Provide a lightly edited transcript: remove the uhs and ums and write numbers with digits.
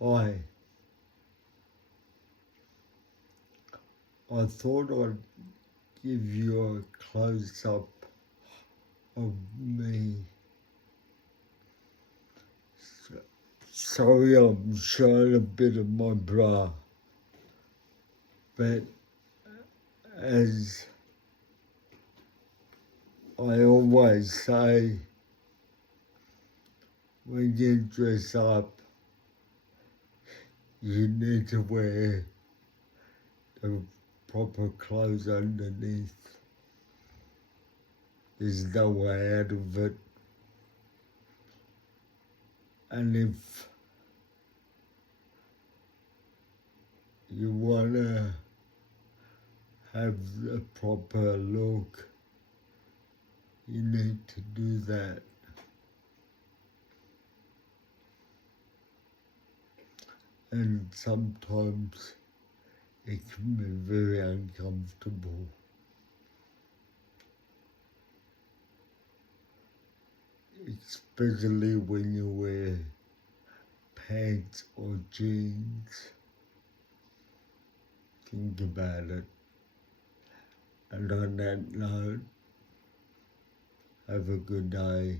Hi, I thought I'd give you a close-up of me. Sorry I'm showing a bit of my bra, but as I always say, when you dress up, you need to wear the proper clothes underneath. There's no way out of it. And if you want to have the proper look, you need to do that. And sometimes it can be very uncomfortable. Especially when you wear pants or jeans. Think about it. And on that note, have a good day.